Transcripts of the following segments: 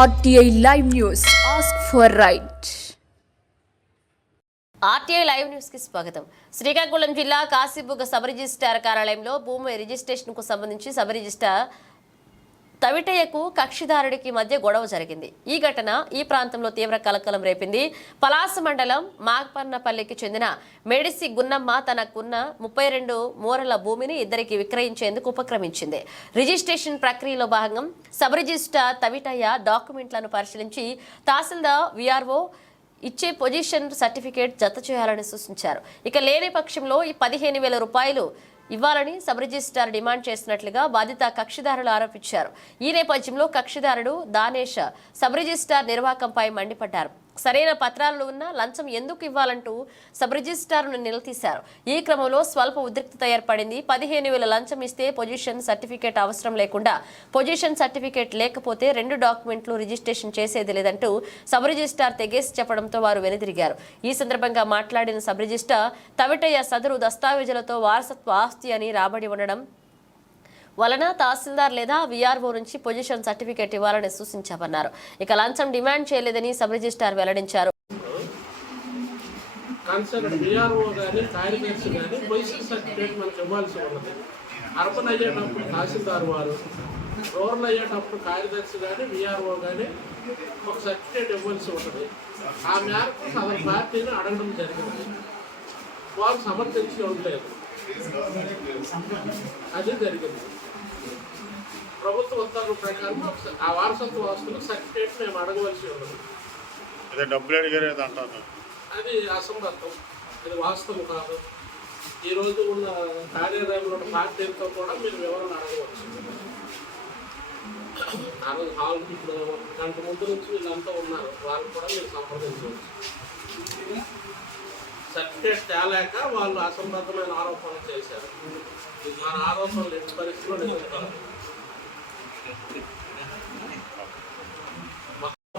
RTI Live News. Ask for right. RTI live news కి స్వాగతం. శ్రీకాకుళం జిల్లా కాశీబుగ్గ సబ్ రిజిస్ట్రార్ కార్యాలయంలో భూమి రిజిస్ట్రేషన్ కు సంబంధించి సబ్ రిజిస్ట్రార్ తవిటయ్యకు కక్షిదారుడికి మధ్య గొడవ జరిగింది. ఈ ఘటన ఈ ప్రాంతంలో తీవ్ర కలకలం రేపింది. పలాస మండలం మాగ్పన్నపల్లికి చెందిన మెడిసి గున్నమ్మ తనకున్న 32 మూరల భూమిని ఇద్దరికి విక్రయించేందుకు ఉపక్రమించింది. రిజిస్ట్రేషన్ ప్రక్రియలో భాగంగా సబ్ రిజిస్ట్రార్ తవిటయ్య డాక్యుమెంట్లను పరిశీలించి తహసీల్దార్ విఆర్ఓ ఇచ్చే పొజిషన్ సర్టిఫికేట్ జత చేయాలని సూచించారు. ఇక లేని పక్షంలో ఈ 15,000 రూపాయలు ఇవ్వాలని సబ్ రిజిస్ట్రార్ డిమాండ్ చేసినట్లుగా బాధిత కక్షిదారులు ఆరోపించారు. ఈ నేపథ్యంలో కక్షిదారుడు దానేష్ సబ్ రిజిస్ట్రార్ నిర్వాహకంపై మండిపడ్డారు. సరైన పత్రాలు ఉన్న లంచం ఎందుకు ఇవ్వాలంటూ సబ్ రిజిస్ట్రార్ను నిలదీశారు. ఈ క్రమంలో స్వల్ప ఉద్రిక్తత ఏర్పడింది. 15,000 లంచం ఇస్తే పొజిషన్ సర్టిఫికేట్ అవసరం లేకుండా, పొజిషన్ సర్టిఫికేట్ లేకపోతే 2 డాక్యుమెంట్లు రిజిస్ట్రేషన్ చేసేది లేదంటూ సబ్ రిజిస్ట్రార్ తెగేసి చెప్పడంతో వారు వెనుదిరిగారు. ఈ సందర్భంగా మాట్లాడిన సబ్ రిజిస్ట్రార్ తవిటయ్య సదరు దస్తావేజులతో వారసత్వ ఆస్తి అని రాబడి ఉండడం వలన తహసీల్దార్ లేదా విఆర్ఓ నుంచి పొజిషన్ సర్టిఫికేట్ ఇవ్వాలని సూచించామన్నారు. ఇక లంచం డిమాండ్ చేయలేదని సబ్ రిజిస్ట్రార్ వెల్లడించారు. అర్బన్ అయ్యేటప్పుడు తహసీల్దార్ వారు, రూరల్ అయ్యేటప్పుడు కార్యదర్శి కానీ విఆర్ఓ కానీ ఒక సర్టిఫికేట్ ఇవ్వాల్సి ఉంటుంది. ఆ మేరకు సదరు పార్టీని అడగడం జరిగింది. వారు సమర్థించడం లేదు. అది జరిగింది. ప్రభుత్వ ఉత్తర్వుల ప్రకారం ఆ వారసత్వ ఆస్తులకు సర్టిఫికేట్ మేము అడగవలసి ఉన్నది. అది అసంబద్ధం, అది వాస్తవం కాదు. ఈరోజు ఉన్న కార్యాలయంలో పార్టీలతో కూడా మీరు వివరణ అడగవచ్చు. ఆ రోజు హాల్ ఇప్పుడు గంట ముందు నుంచి వీళ్ళంతా ఉన్నారు, వాళ్ళు కూడా మీరు సంప్రదించవచ్చు. సర్టిఫికేట్ తేలేక వాళ్ళు అసంబద్ధమైన ఆరోపణలు చేశారు. మన ఆరోపణలు ఎట్టి పరిస్థితిలో నిజం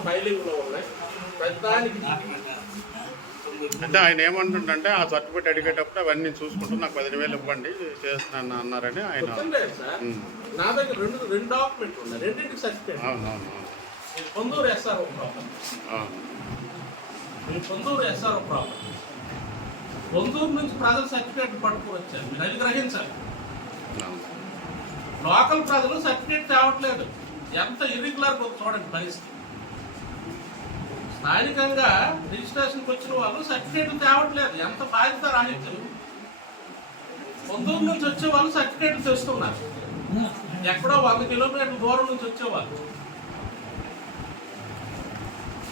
ఫైలింగ్లో ఉన్నాయి. ప్రతిదానికి అంటే ఆయన ఏమంటుంటే ఆ సర్టిఫికేట్ అడిగేటప్పుడు అవన్నీ చూసుకుంటూ నాకు 10,000 ఇవ్వండి చేస్తున్నాను అన్నారని ఆయన. నా దగ్గర రెండు డాక్యుమెంట్ ఉన్నాయి, రెండింటికి certificate. Ponduru SRO property, Ponduru SRO property. Ponduru నుంచి ప్రజలు సర్టిఫికేట్ పట్టుకుని వచ్చారు, మీరు అది గ్రహించాలి. లోకల్ ప్రజలు సర్టిఫికేట్ తేవట్లేదు. ఎంత ఇర్రెగ్యులర్ చూడండి పరిస్థితి. స్థానికంగా రిజిస్ట్రేషన్కి వచ్చిన వాళ్ళు సర్టిఫికేట్లు తేవట్లేదు. ఎంత బాధ్యత రాహిత్యం. పొందూరు నుంచి వచ్చే వాళ్ళు సర్టిఫికేట్లు తెస్తున్నారు. ఎక్కడో 100 కిలోమీటర్ల దూరం నుంచి వచ్చేవాళ్ళు.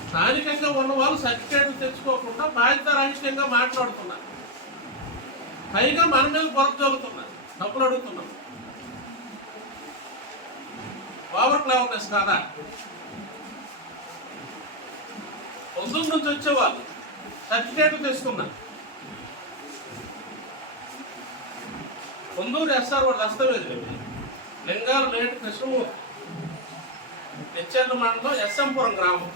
స్థానికంగా ఉన్న వాళ్ళు సర్టిఫికేట్లు తెచ్చుకోకుండా బాధ్యత రాహిత్యంగా మాట్లాడుతున్నారు. పైగా మన మీద పొరపు చదువుతున్నారు, డబ్బులు అడుగుతున్నాం. ఓవర్ క్లవర్నెస్ కాదా? పొందూరు నుంచి వచ్చేవాళ్ళు సర్టిఫికేట్లు తెచ్చుకున్నారు. పొందూరు ఎస్ఆర్ఓ దస్తావేజులు లింగాల మేటి కృష్ణమూర్తి, హెచ్ఎల్ మండలం ఎస్ఎంపురం గ్రామం.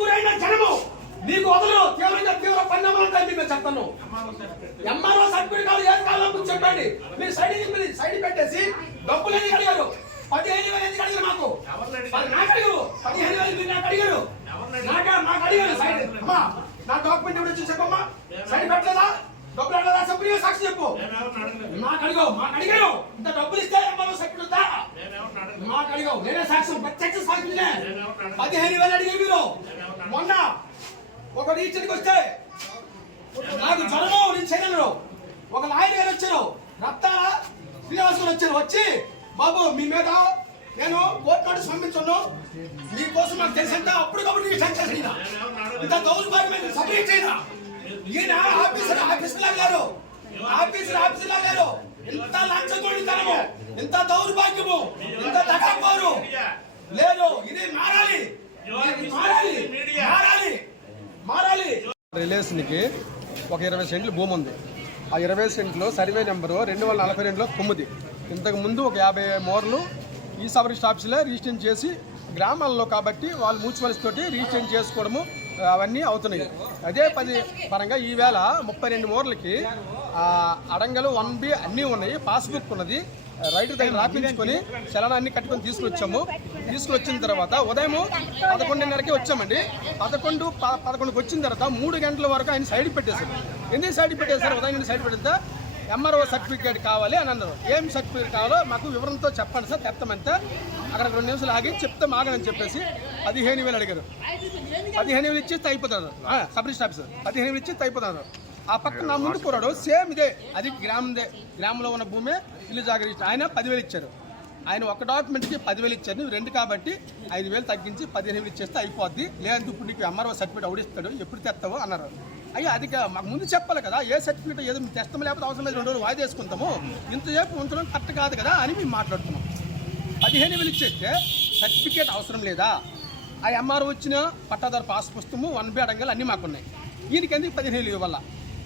గురైన జనము నీకు వదలు, తీవ్ర పరిణామాలు మీకు చెప్తాను. ఎంఆర్ఓ సర్టిఫికేట్ కాదు, ఏం కావాలని చెప్పండి. మీరు సైడ్ పెట్టేసి డబ్బులు ఎందుకు అడిగారు? 15,000 ఎందుకు అడిగారు? మాకు నాకు అడిగారు 15,000. మీరు నాకు అడిగారు, నాకు అడిగారు సైడ్. అమ్మా నా డాక్యుమెంట్ ఎవరు చూసాకమ్మా సైడ్ పెట్టలేదా? డబ్బులు అడగదా? సభ్యులుగా సాక్షి చెప్పు. నాకు అడిగారు ఇంత డబ్బులు ఇస్తే ఎంఆర్ఓ సర్టిఫికేట్ వద్దా? మాకు అడిగావు, నేనే సాక్షి, ప్రత్యక్ష సాక్షినే. 15,000 అడిగారు మీరు. మొన్న ఒక రీచర్కి వస్తే నాకు జ్వరము, నేను చేయగలను. ఒక లాయర్ గారు వచ్చారు, రత్తాల శ్రీనివాస్ గారు వచ్చారు. వచ్చి బాబు మీ మీద నేను కోర్టు నోటీస్ పంపించాను, మీకోసం నాకు తెలిసంత అప్పటికప్పుడు నీ సెన్సెస్ అయినా ఇంత దౌర్భాగ్యమైన సపరేట్ అయినా ఈయన ఆఫీసర్ లాగారు. ఇంత లంచగొండితనము, ఇంత దౌర్భాగ్యము, ఇంత దగాకోరు లేదు. ఇది మారాలి. రిలేషన్కి ఒక 20 సెంట్లు భూమి ఉంది. ఆ 20 సెంట్లు సర్వే నెంబరు 242లో 9. ఇంతకుముందు ఒక 50 మూరలు ఈ సబ్ రిజిస్టర్ ఆఫీసులో రిజిస్ట్రేషన్ చేసి గ్రామాల్లో కాబట్టి వాళ్ళు మ్యూచువల్స్ తోటి రిజిస్ట్రేషన్ చేసుకోవడము అవన్నీ అవుతున్నాయి. అదే పరంగా ఈవేళ 32 మూరలకి అడంగలు 1B అన్నీ ఉన్నాయి, పాస్బుక్ ఉన్నది, రైటర్ దగ్గర రాపించుకొని చలనాన్ని కట్టుకొని తీసుకొచ్చిన తర్వాత ఉదయం 11:30కి వచ్చామండి. 11:11కి వచ్చిన తర్వాత 3 గంటల వరకు ఆయన సైడ్ పెట్టేశారు. ఎందుకు సైడ్ పెట్టేశారు? ఉదయం సైడ్ పెడితే MRO సర్టిఫికేట్ కావాలి అని అన్నారు. ఏం సర్టిఫికేట్ కావాలో మాకు వివరంతో చెప్పండి సార్, తెస్తామంటే అక్కడ 2 నిమిషాలు ఆగి చెప్తే ఆగని చెప్పేసి 15,000 అడిగారు. 15,000 ఇచ్చేస్తే అయిపోతారు. సబ్ రిజిస్టర్ ఆఫీసర్ 15,000 ఇచ్చేస్తే అయిపోతారు. ఆ పక్కన నా ముందు కూరాడు సేమ్ ఇదే, అది గ్రామంలో ఉన్న భూమే ఇల్లు జాగ్రత్త. ఆయన 10,000 ఇచ్చారు. ఆయన ఒక డాక్యుమెంట్కి 10,000 ఇచ్చారు. నువ్వు 2 కాబట్టి 5,000 తగ్గించి 15,000 ఇచ్చేస్తే అయిపోద్ది, లేదంటే ఇప్పుడు నీకు MRO సర్టిఫికేట్ అవుడిస్తాడు, ఎప్పుడు తెస్తావు అన్నారు. అయ్యా అది మాకు ముందు చెప్పాలి కదా, ఏ సర్టిఫికేట్ ఏదో మేము తెస్తాము, లేకపోతే అవసరం లేదు 2 రోజులు వాయిదా వేసుకుంటాము, ఇంతసేపు ఉంచడం కరెక్ట్ కాదు కదా అని మేము మాట్లాడుతున్నాం. 15,000 ఇచ్చేస్తే సర్టిఫికేట్ అవసరం లేదా? ఆ MRO వచ్చిన పట్టాదారు పాస్ పుస్తకము 1B అడంగాలు అన్నీ మాకున్నాయి. ఈయనకి ఎందుకు 15,000 ఇవ్వాల?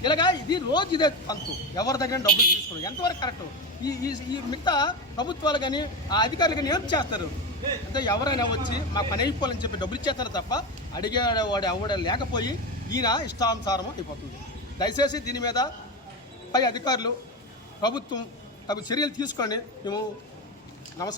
ఇలాగా ఇది రోజు ఇదే తంతు, ఎవరి దగ్గర డబ్బులు తీసుకోవడం ఎంతవరకు కరెక్ట్? ఈ మిగతా ప్రభుత్వాలు కానీ ఆ అధికారులు కానీ ఏం చేస్తారు అంటే ఎవరైనా వచ్చి మా పని అయిపోవాలని చెప్పి డబ్బులు ఇచ్చేస్తారు తప్ప అడిగేవాడు ఎవడ లేకపోయి ఈయన ఇష్టానుసారం అయిపోతుంది. దయచేసి దీని మీద పై అధికారులు ప్రభుత్వం తగు చర్యలు తీసుకొని మేము